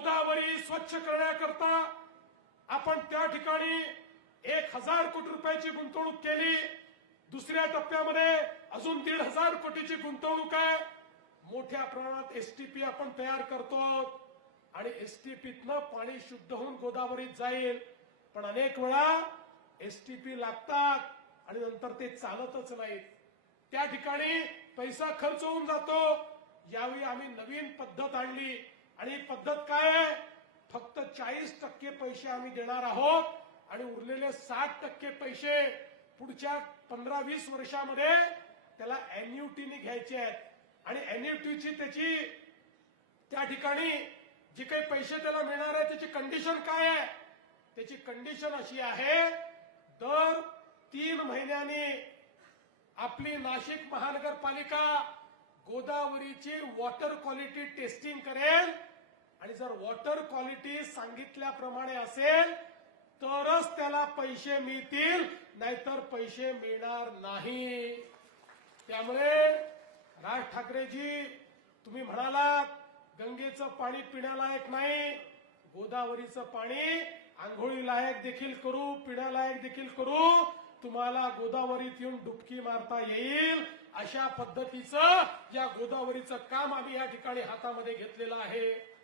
गोदावरी स्वच्छ करण्याकरता आपण त्या ठिकाणी 1000 कोटी रुपयाची गुंतवणूक केली। दुसऱ्या टप्प्यामध्ये अजून 1,500 कोटीची गुंतवणूक आहे। मोठ्या प्रमाणात एसटीपी आपण तयार करतो आणि एसटीपीतनं पाणी शुद्ध होऊन गोदावरीत जाईल। पण अनेक वेळा एसटीपी लागतात आणि नंतर ते चालतच नाहीत। त्या ठिकाणी पैसा खर्च होऊन जातो। यावेळी आम्ही नवीन पद्धत आणली आणि पद्धत काय आहे? फक्त 40% पैसे आम्ही देणार आहोत आणि उरलेले 60% पैसे पुढच्या 15-20 वर्षामध्ये त्याला एन्युटीने घ्यायचे आहेत। आणि एन्युटीची त्याची त्या ठिकाणी जे काही पैसे त्याला मिळणार आहे त्याची कंडिशन काय आहे? त्याची कंडिशन अशी आहे, दर 3 महिन्यांनी आपली नाशिक महानगरपालिका गोदावरीची वॉटर क्वालिटी टेस्टिंग करेल आणि जर वॉटर क्वालिटी सांगितल्याप्रमाणे असेल तरच त्याला पैसे मिळतील, नाहीतर पैसे मिळणार नाही। त्यामुळे राज ठाकरेजी, तुम्ही म्हणालात गंगेचं पाणी पिण्यालायक नाही, गोदावरीचं पाणी आंघोळी लायक देखील करू, पिण्यालायक देखील करू, तुम्हाला गोदावरीत येऊन डुबकी मारता येईल अशा पद्धतीचं या गोदावरीचं काम आम्ही या ठिकाणी हातामध्ये घेतलेलं आहे।